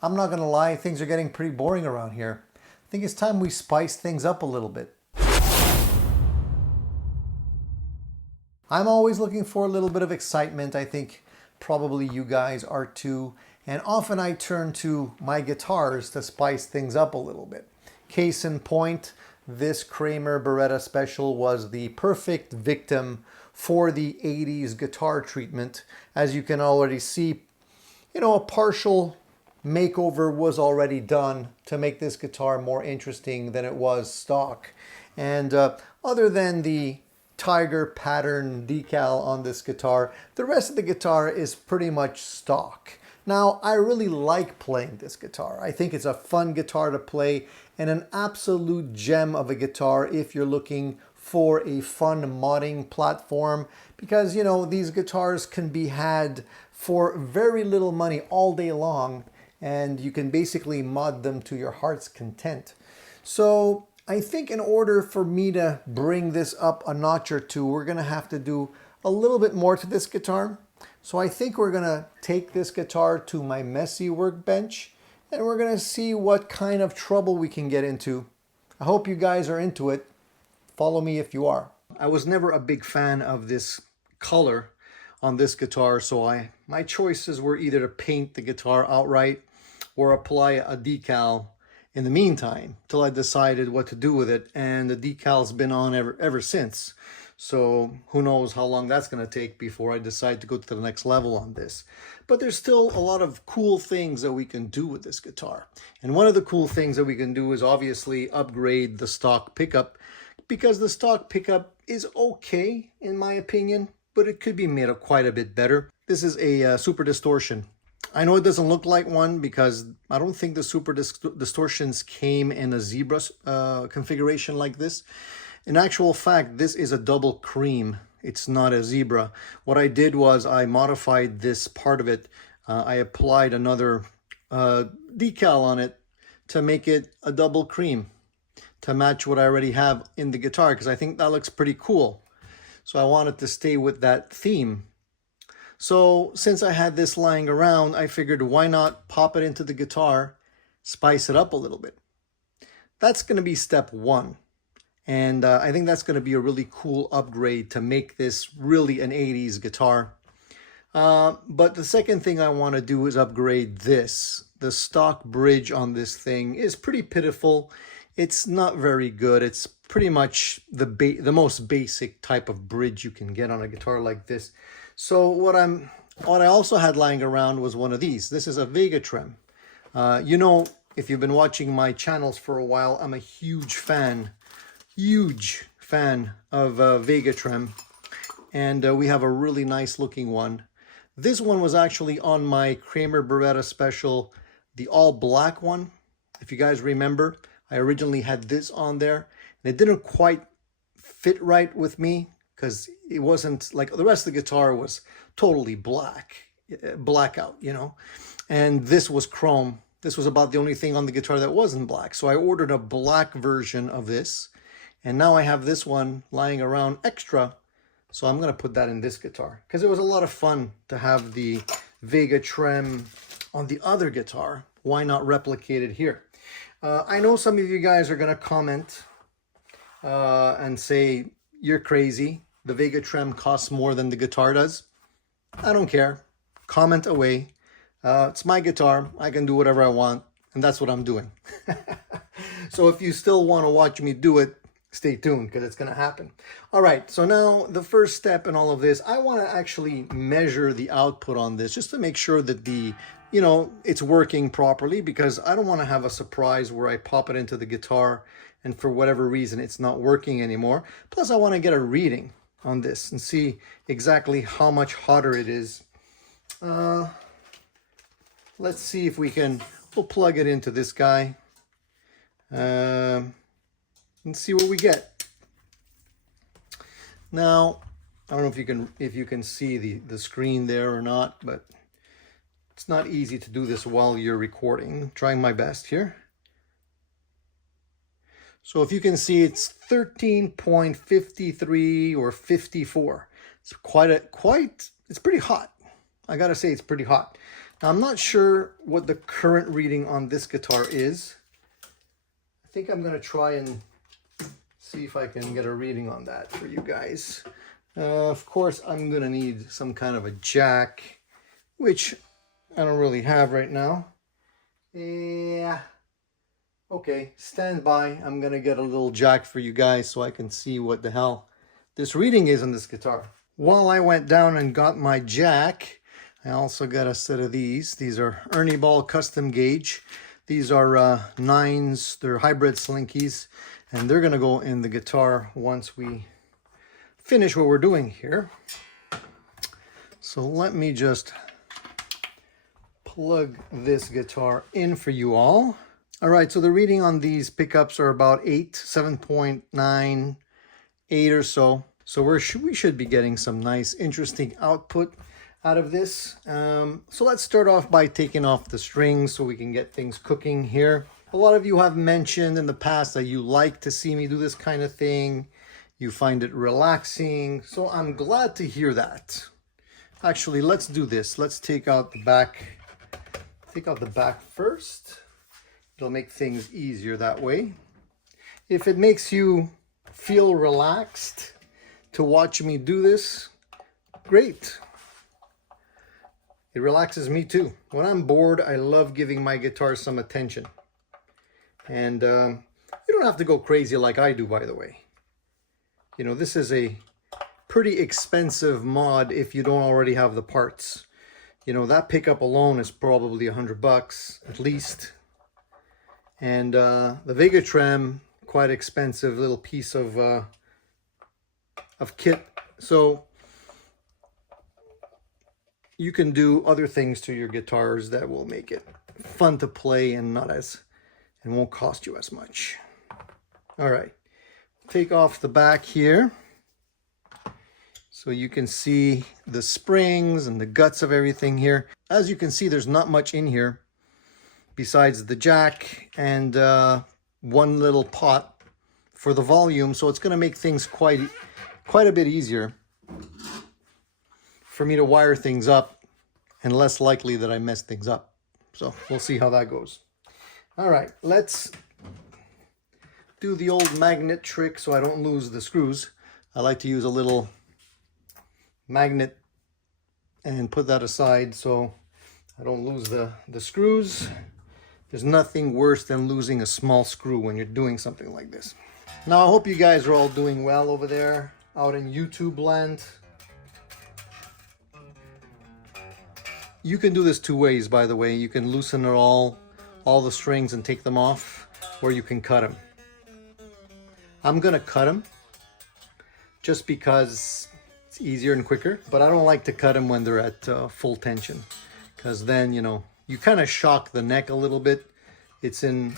I'm not gonna lie, things are getting pretty boring around here. I think it's time we spice things up a little bit. I'm always looking for a little bit of excitement. I think probably you guys are too. And often I turn to my guitars to spice things up a little bit. Case in point, this Kramer Baretta Special was the perfect victim for the 80s guitar treatment. As you can already see, a partial makeover was already done to make this guitar more interesting than it was stock. And other than the tiger pattern decal on this guitar, the rest of the guitar is pretty much stock. Now, I really like playing this guitar. I think it's a fun guitar to play and an absolute gem of a guitar if you're looking for a fun modding platform, because these guitars can be had for very little money all day long, and you can basically mod them to your heart's content. So I think in order for me to bring this up a notch or two, we're gonna have to do a little bit more to this guitar. So I think we're gonna take this guitar to my messy workbench and we're gonna see what kind of trouble we can get into. I hope you guys are into it. Follow me if you are. I was never a big fan of this color on this guitar, so my choices were either to paint the guitar outright or apply a decal in the meantime till I decided what to do with it, and the decal's been on ever since. So who knows how long that's going to take before I decide to go to the next level on this. But there's still a lot of cool things that we can do with this guitar. And one of the cool things that we can do is obviously upgrade the stock pickup, because the stock pickup is okay in my opinion, but it could be made up quite a bit better. This is a Super Distortion. I know it doesn't look like one because I don't think the Super Distortions came in a zebra configuration like this. In actual fact, this is a double cream. It's not a zebra. What I did was I modified this part of it. I applied another decal on it to make it a double cream to match what I already have in the guitar, because I think that looks pretty cool. So I wanted to stay with that theme. So since I had this lying around, I figured why not pop it into the guitar, spice it up a little bit. That's going to be step one. And I think that's going to be a really cool upgrade to make this really an 80s guitar. But the second thing I want to do is upgrade this. The stock bridge on this thing is pretty pitiful. It's not very good. It's pretty much the most basic type of bridge you can get on a guitar like this. So what I also had lying around was one of these. This is a Vega Trem. If you've been watching my channels for a while, I'm a huge fan of Vega Trem, and we have a really nice looking one. This one was actually on my Kramer Baretta Special, the all black one. If you guys remember, I originally had this on there, and it didn't quite fit right with me because it wasn't like the rest of the guitar was totally blackout, and this was chrome. This was about the only thing on the guitar that wasn't black. So I ordered a black version of this, and now I have this one lying around extra. So I'm going to put that in this guitar because it was a lot of fun to have the Vega Trem on the other guitar. Why not replicate it here? I know some of you guys are going to comment and say, you're crazy. The Vega Trem costs more than the guitar does. I don't care. Comment away. It's my guitar. I can do whatever I want, and that's what I'm doing. So if you still want to watch me do it, stay tuned because it's going to happen. All right, so now the first step in all of this, I want to actually measure the output on this just to make sure that it's working properly, because I don't want to have a surprise where I pop it into the guitar and for whatever reason it's not working anymore. Plus I want to get a reading on this and see exactly how much hotter it is. Let's see if we'll plug it into this guy and see what we get. Now, I don't know if you can see the screen there or not, but it's not easy to do this while you're recording. Trying my best here. So if you can see, it's 13.53 or 54. It's it's pretty hot. I gotta say it's pretty hot. Now, I'm not sure what the current reading on this guitar is. I think I'm going to try and see if I can get a reading on that for you guys. Of course, I'm going to need some kind of a jack, which I don't really have right now. Yeah. Okay, stand by. I'm going to get a little jack for you guys so I can see what the hell this reading is on this guitar. While I went down and got my jack, I also got a set of these. These are Ernie Ball custom gauge. These are 9s. They're hybrid slinkies, and they're going to go in the guitar once we finish what we're doing here. So let me just plug this guitar in for you all. All right, so the reading on these pickups are about 7.9, 8 or so. So we should be getting some nice, interesting output out of this. So let's start off by taking off the strings so we can get things cooking here. A lot of you have mentioned in the past that you like to see me do this kind of thing. You find it relaxing. So I'm glad to hear that. Actually, let's do this. Let's take out the back. Take out the back first. It'll make things easier that way. If it makes you feel relaxed to watch me do this, great. It relaxes me too. When I'm bored, I love giving my guitar some attention. And you don't have to go crazy like I do, by the way. You know, this is a pretty expensive mod if you don't already have the parts. You know, that pickup alone is probably $100 at least. And the Vega Trem, quite expensive little piece of kit. So you can do other things to your guitars that will make it fun to play and won't cost you as much. All right, take off the back here so you can see the springs and the guts of everything here. As you can see, there's not much in here besides the jack and one little pot for the volume. So it's going to make things quite a bit easier for me to wire things up and less likely that I mess things up. So we'll see how that goes. All right, let's do the old magnet trick so I don't lose the screws. I like to use a little magnet and put that aside so I don't lose the screws. There's nothing worse than losing a small screw when you're doing something like this. Now, I hope you guys are all doing well over there out in YouTube land. You can do this two ways, by the way. You can loosen it all the strings and take them off, or you can cut them. I'm gonna cut them just because it's easier and quicker, but I don't like to cut them when they're at full tension, because then, you know, you kind of shock the neck a little bit. It's in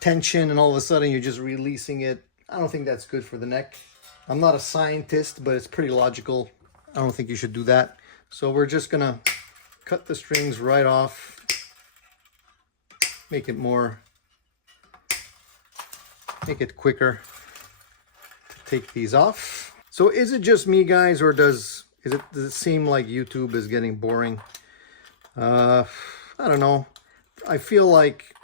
tension and all of a sudden you're just releasing it. I don't think that's good for the neck. I'm not a scientist, but it's pretty logical. I don't think you should do that. So we're just gonna cut the strings right off. Make it quicker to take these off. So is it just me, guys, or does it seem like YouTube is getting boring? I don't know. I feel like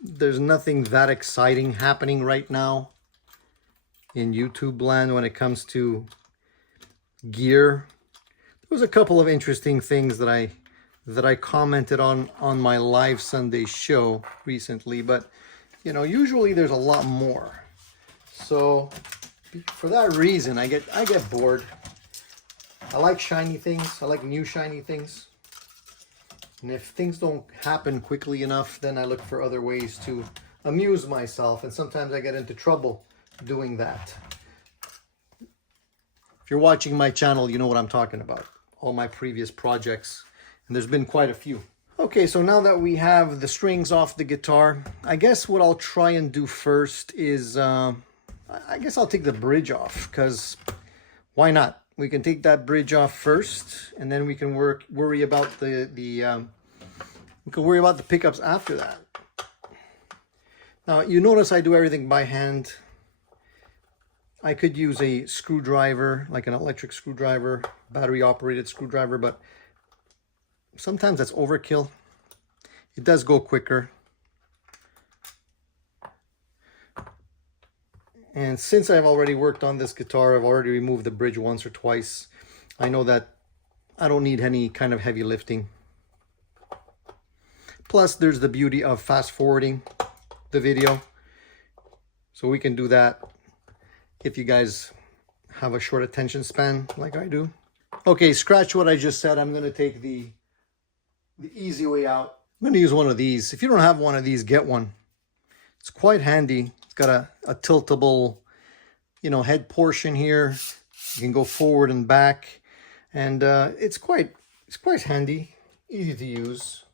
there's nothing that exciting happening right now in YouTube land when it comes to gear. There was a couple of interesting things that I commented on my live Sunday show recently, but you know, usually there's a lot more. So for that reason, I get bored. I like shiny things. I like new shiny things. And if things don't happen quickly enough, then I look for other ways to amuse myself. And sometimes I get into trouble doing that. If you're watching my channel, you know what I'm talking about. All my previous projects. And there's been quite a few. Okay, so now that we have the strings off the guitar, I guess what I'll try and do first is, I guess I'll take the bridge off, because why not? We can take that bridge off first, and then we can worry about the pickups after that. Now you notice I do everything by hand. I could use a screwdriver, like an electric screwdriver, battery operated screwdriver, but sometimes that's overkill. It does go quicker. And since I've already worked on this guitar, I've already removed the bridge once or twice. I know that I don't need any kind of heavy lifting. Plus, there's the beauty of fast forwarding the video. So we can do that if you guys have a short attention span like I do. Okay, scratch what I just said. I'm going to take the easy way out. I'm going to use one of these. If you don't have one of these, get one. It's quite handy. It's got a tiltable, you know, head portion here. You can go forward and back, and it's quite handy, easy to use.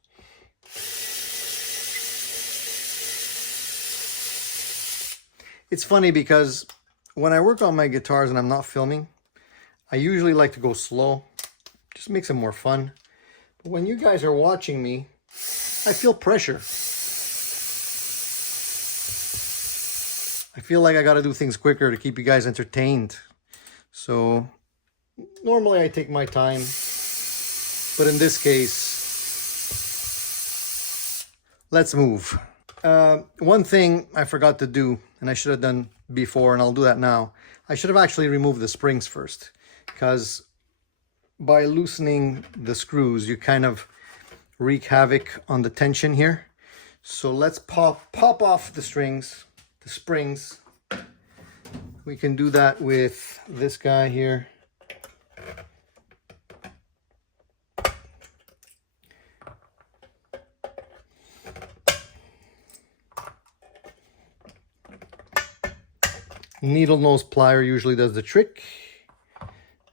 It's funny because when I work on my guitars and I'm not filming, I usually like to go slow. Just makes it more fun. But when you guys are watching me, I feel pressure. I feel like I got to do things quicker to keep you guys entertained. So normally I take my time, but in this case, let's move. One thing I forgot to do, and I should have done before, and I'll do that now. I should have actually removed the springs first, because by loosening the screws, you kind of wreak havoc on the tension here. So let's pop off the springs. We can do that with this guy here. Needle nose plier usually does the trick.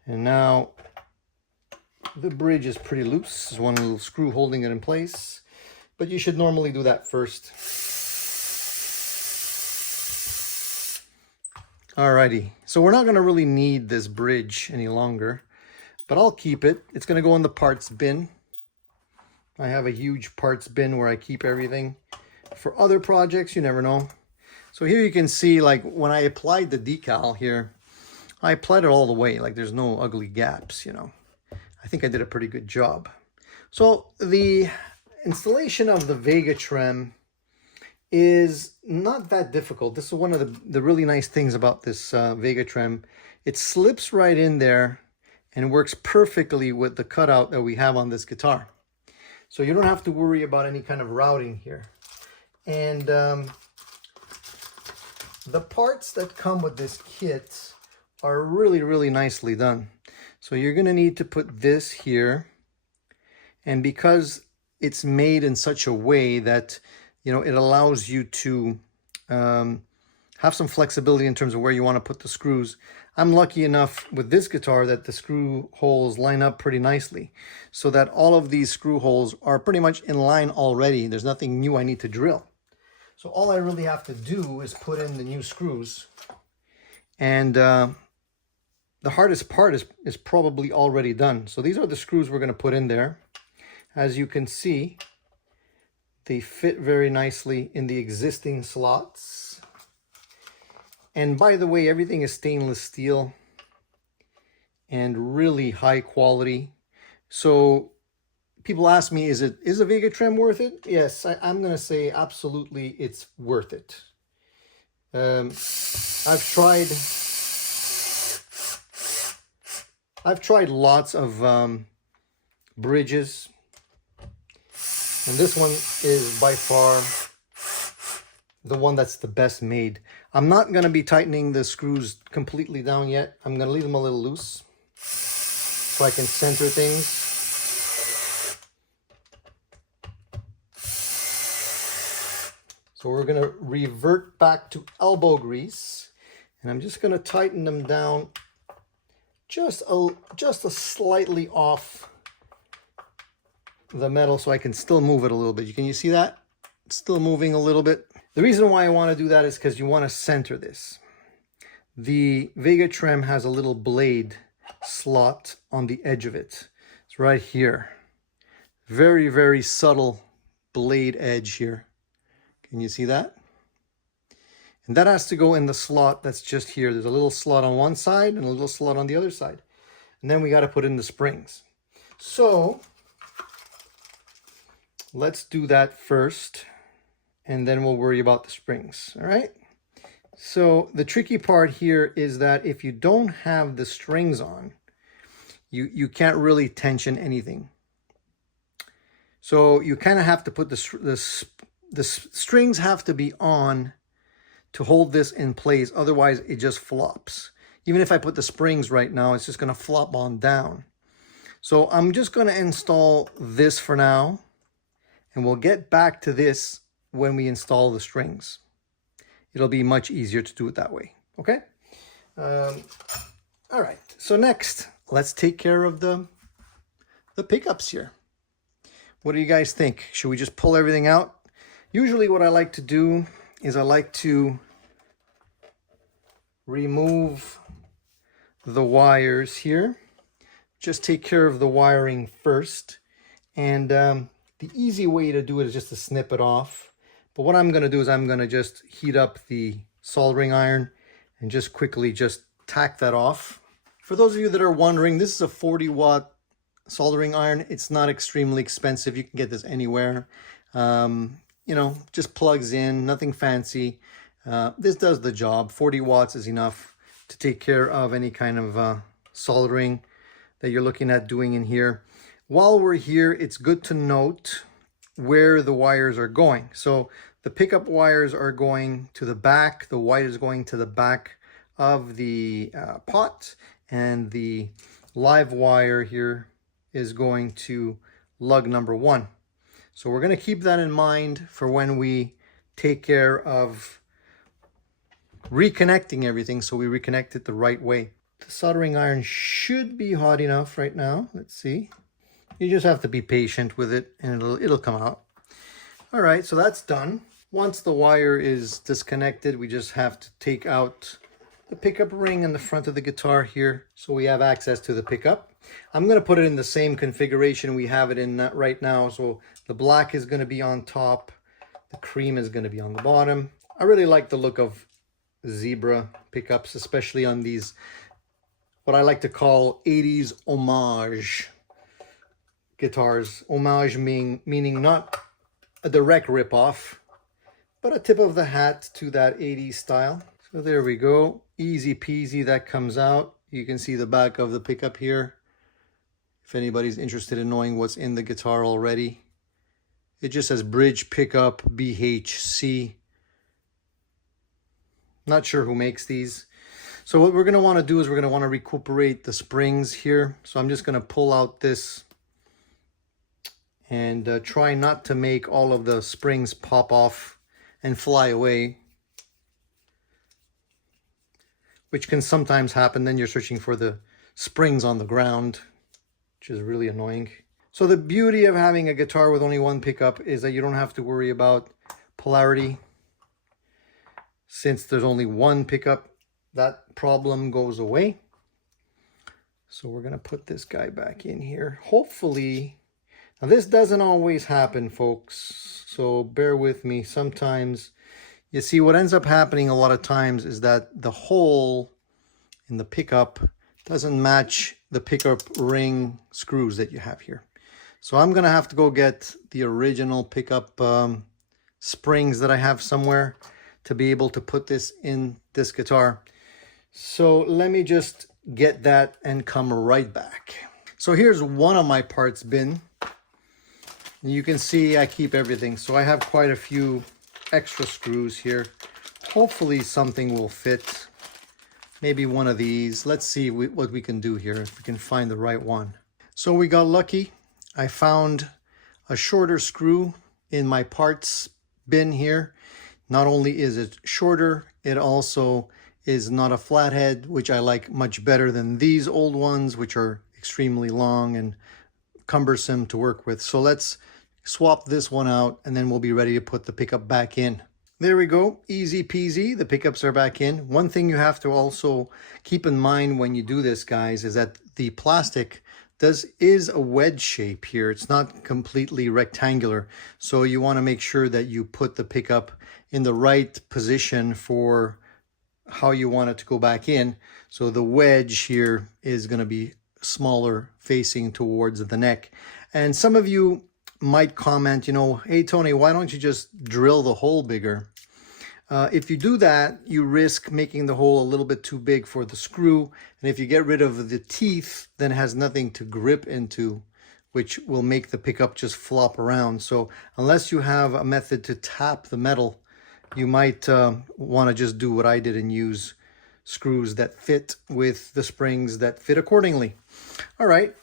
And now the bridge is pretty loose. There's one little screw holding it in place, but you should normally do that first. Alrighty, so we're not going to really need this bridge any longer, but I'll keep it. It's going to go in the parts bin. I have a huge parts bin where I keep everything. For other projects, you never know. So here you can see, like, when I applied the decal here, I applied it all the way, like there's no ugly gaps, you know. I think I did a pretty good job. So the installation of the Vega trem is not that difficult. This is one of the really nice things about this Vega trem. It slips right in there and works perfectly with the cutout that we have on this guitar. So you don't have to worry about any kind of routing here. And the parts that come with this kit are really, really nicely done. So you're going to need to put this here. And because it's made in such a way that, you know, it allows you to have some flexibility in terms of where you want to put the screws. I'm lucky enough with this guitar that the screw holes line up pretty nicely, so that all of these screw holes are pretty much in line already. There's nothing new I need to drill. So all I really have to do is put in the new screws. And the hardest part is probably already done. So these are the screws we're going to put in there. As you can see, they fit very nicely in the existing slots. And by the way, everything is stainless steel and really high quality. So people ask me, is a Vega trem worth it? Yes, I'm going to say absolutely it's worth it. I've tried lots of bridges, and this one is by far the one that's the best made. I'm not going to be tightening the screws completely down yet. I'm going to leave them a little loose so I can center things. So we're going to revert back to elbow grease, and I'm just going to tighten them down just a slightly off the metal so I can still move it a little bit. Can you see that? It's still moving a little bit. The reason why I want to do that is because you want to center this. The Vega trem has a little blade slot on the edge of it. It's right here. Very, very subtle blade edge here. Can you see that? And that has to go in the slot that's just here. There's a little slot on one side and a little slot on the other side. And then we got to put in the springs. So let's do that first, and then we'll worry about the springs, all right? So the tricky part here is that if you don't have the strings on, you can't really tension anything. So you kind of have to put the strings have to be on to hold this in place. Otherwise, it just flops. Even if I put the springs right now, it's just going to flop on down. So I'm just going to install this for now, and we'll get back to this when we install the strings. It'll be much easier to do it that way. Okay? All right. So next, let's take care of the pickups here. What do you guys think? Should we just pull everything out? Usually what I like to do is I like to remove the wires here. Just take care of the wiring first. And the easy way to do it is just to snip it off. But what I'm going to do is I'm going to just heat up the soldering iron and just quickly just tack that off. For those of you that are wondering, this is a 40-watt soldering iron. It's not extremely expensive. You can get this anywhere. You know, just plugs in, nothing fancy. This does the job. 40 watts is enough to take care of any kind of soldering that you're looking at doing in here. While we're here, it's good to note where the wires are going. So the pickup wires are going to the back. The white is going to the back of the pot, and the live wire here is going to lug number 1. So we're going to keep that in mind for when we take care of reconnecting everything, so we reconnect it the right way. The soldering iron should be hot enough right now. Let's see. You just have to be patient with it, and it'll come out. All right, so that's done. Once the wire is disconnected, we just have to take out the pickup ring in the front of the guitar here, so we have access to the pickup. I'm going to put it in the same configuration we have it in right now. So the black is going to be on top, the cream is going to be on the bottom. I really like the look of zebra pickups, especially on these, what I like to call 80s homage guitars. Homage meaning not a direct ripoff, but a tip of the hat to that 80s style. So there we go. Easy peasy, that comes out. You can see the back of the pickup here. If anybody's interested in knowing what's in the guitar already. It just says bridge pickup BHC. Not sure who makes these. So what we're going to want to do is we're going to want to recuperate the springs here. So I'm just going to pull out this and try not to make all of the springs pop off and fly away, which can sometimes happen. Then you're searching for the springs on the ground, which is really annoying. So the beauty of having a guitar with only one pickup is that you don't have to worry about polarity. Since there's only one pickup, that problem goes away. So we're going to put this guy back in here. Hopefully, now this doesn't always happen, folks, so bear with me. Sometimes, you see, what ends up happening a lot of times is that the hole in the pickup doesn't match the pickup ring screws that you have here. So I'm going to have to go get the original pickup springs that I have somewhere to be able to put this in this guitar. So let me just get that and come right back. So here's one of my parts bin. You can see I keep everything. So I have quite a few extra screws here. Hopefully something will fit. Maybe one of these. Let's see what we can do here, if we can find the right one. So we got lucky. I found a shorter screw in my parts bin here. Not only is it shorter, it also is not a flathead, which I like much better than these old ones, which are extremely long and cumbersome to work with. So let's swap this one out, and then we'll be ready to put the pickup back in. There we go, easy peasy, the pickups are back in. One thing you have to also keep in mind when you do this, guys, is that the plastic is a wedge shape here. It's not completely rectangular. So you want to make sure that you put the pickup in the right position for how you want it to go back in. So the wedge here is going to be smaller, facing towards the neck. And some of you might comment, you know, hey, Tony, why don't you just drill the hole bigger? If you do that, you risk making the hole a little bit too big for the screw. And if you get rid of the teeth, then it has nothing to grip into, which will make the pickup just flop around. So unless you have a method to tap the metal, you might want to just do what I did and use screws that fit with the springs that fit accordingly. All right.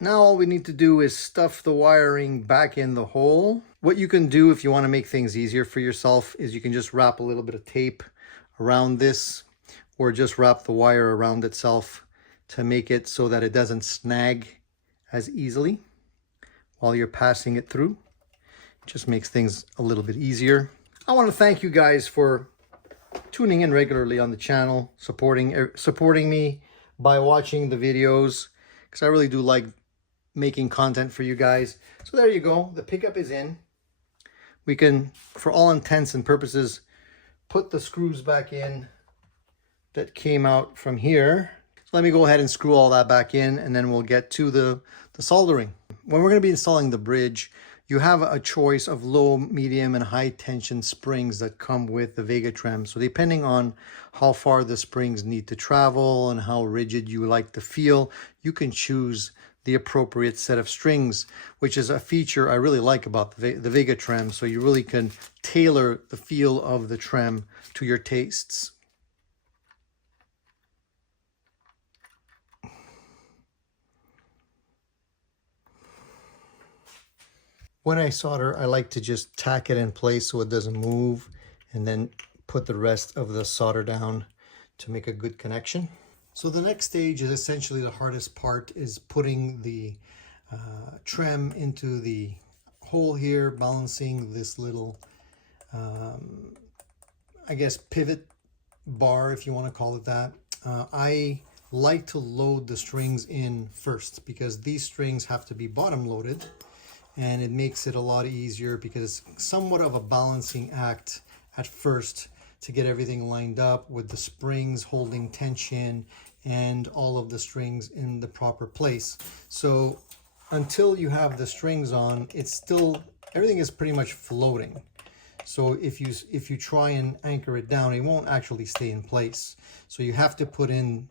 Now all we need to do is stuff the wiring back in the hole. What you can do if you want to make things easier for yourself is you can just wrap a little bit of tape around this, or just wrap the wire around itself to make it so that it doesn't snag as easily while you're passing it through. It just makes things a little bit easier. I want to thank you guys for tuning in regularly on the channel, supporting me by watching the videos, because I really do like making content for you guys. So there you go, the pickup is in. We can, for all intents and purposes, put the screws back in that came out from here. So let me go ahead and screw all that back in, and then we'll get to the soldering. When we're going to be installing the bridge, you have a choice of low, medium, and high tension springs that come with the Vega trim. So depending on how far the springs need to travel and how rigid you like the feel, you can choose the appropriate set of strings, which is a feature I really like about the Vega trim. So you really can tailor the feel of the trim to your tastes. When I solder, I like to just tack it in place so it doesn't move, and then put the rest of the solder down to make a good connection. So the next stage is essentially the hardest part, is putting the trim into the hole here, balancing this little, I guess, pivot bar, if you want to call it that. I like to load the strings in first, because these strings have to be bottom loaded, and it makes it a lot easier because it's somewhat of a balancing act at first to get everything lined up with the springs holding tension and all of the strings in the proper place. So until you have the strings on, it's still, everything is pretty much floating. So if you try and anchor it down, it won't actually stay in place. So you have to put in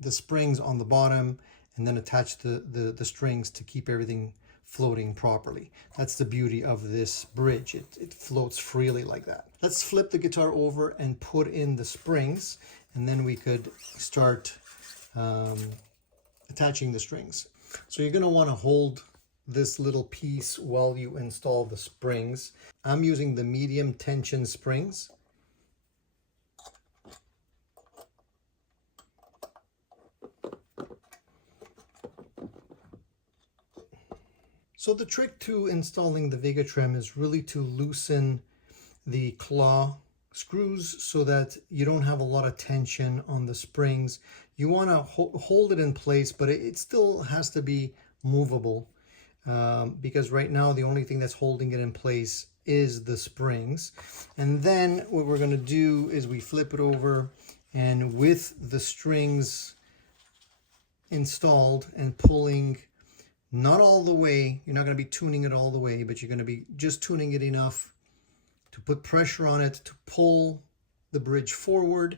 the springs on the bottom and then attach the strings to keep everything floating properly. That's the beauty of this bridge. It floats freely like that. Let's flip the guitar over and put in the springs, and then we could start attaching the strings. So you're going to want to hold this little piece while you install the springs. I'm using the medium tension springs. So the trick to installing the Vega trim is really to loosen the claw screws so that you don't have a lot of tension on the springs. You want to hold it in place, but it still has to be movable, because right now the only thing that's holding it in place is the springs. And then what we're going to do is we flip it over, and with the strings installed and pulling, not all the way, you're not going to be tuning it all the way, but you're going to be just tuning it enough to put pressure on it to pull the bridge forward.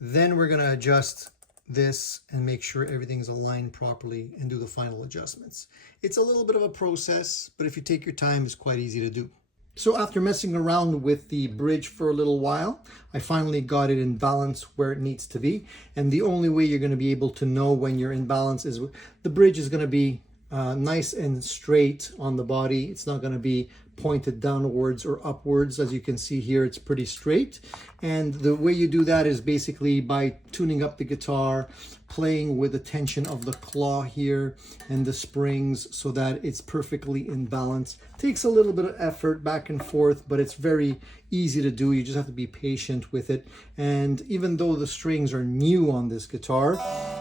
Then we're going to adjust this and make sure everything's aligned properly and do the final adjustments. It's a little bit of a process, but if you take your time, it's quite easy to do. So after messing around with the bridge for a little while, I finally got it in balance where it needs to be. And the only way you're going to be able to know when you're in balance is the bridge is going to be nice and straight on the body. It's not going to be pointed downwards or upwards. As you can see here, it's pretty straight. And the way you do that is basically by tuning up the guitar, playing with the tension of the claw here and the springs so that it's perfectly in balance. Takes a little bit of effort back and forth, but it's very easy to do. You just have to be patient with it. And even though the strings are new on this guitar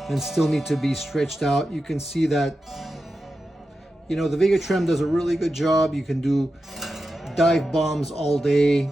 and still need to be stretched out, you can see that, you know, the Vega trim does a really good job. You can do dive bombs all day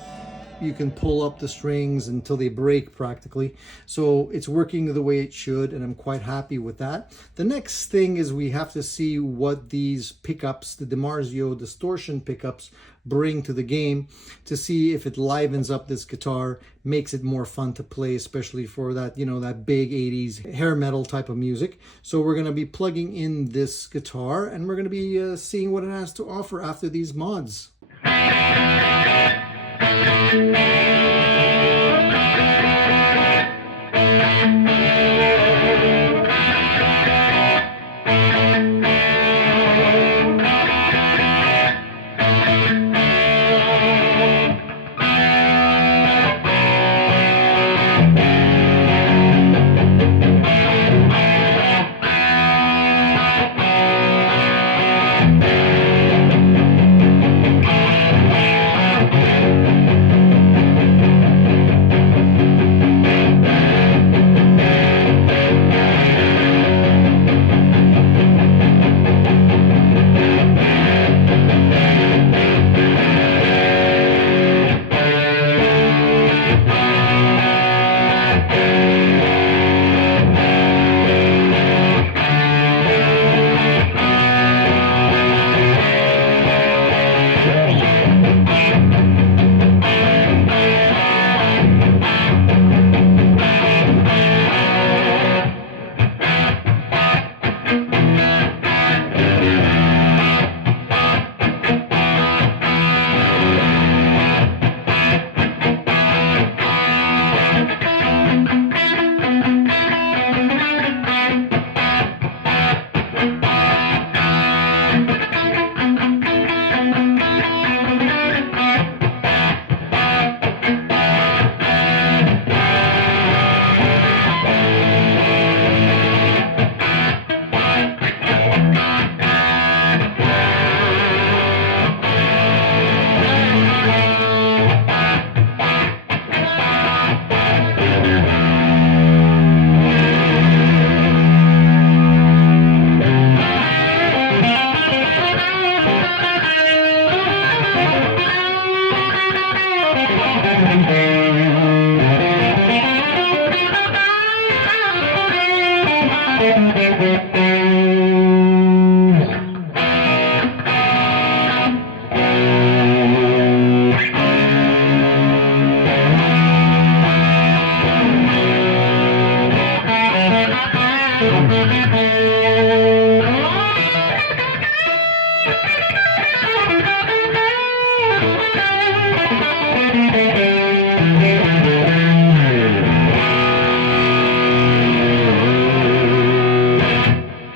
you can pull up the strings until they break practically. So it's working the way it should, and I'm quite happy with that. The next thing is we have to see what these pickups, the DiMarzio distortion pickups, bring to the game, to see if it livens up this guitar, makes it more fun to play, especially for that, you know, that big 80s hair metal type of music. So we're going to be plugging in this guitar, and we're going to be seeing what it has to offer after these mods.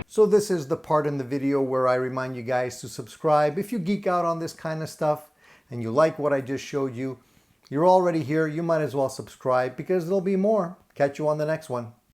So this is the part in the video where I remind you guys to subscribe. If you geek out on this kind of stuff and you like what I just showed you, you're already here, you might as well subscribe because there'll be more. Catch you on the next one.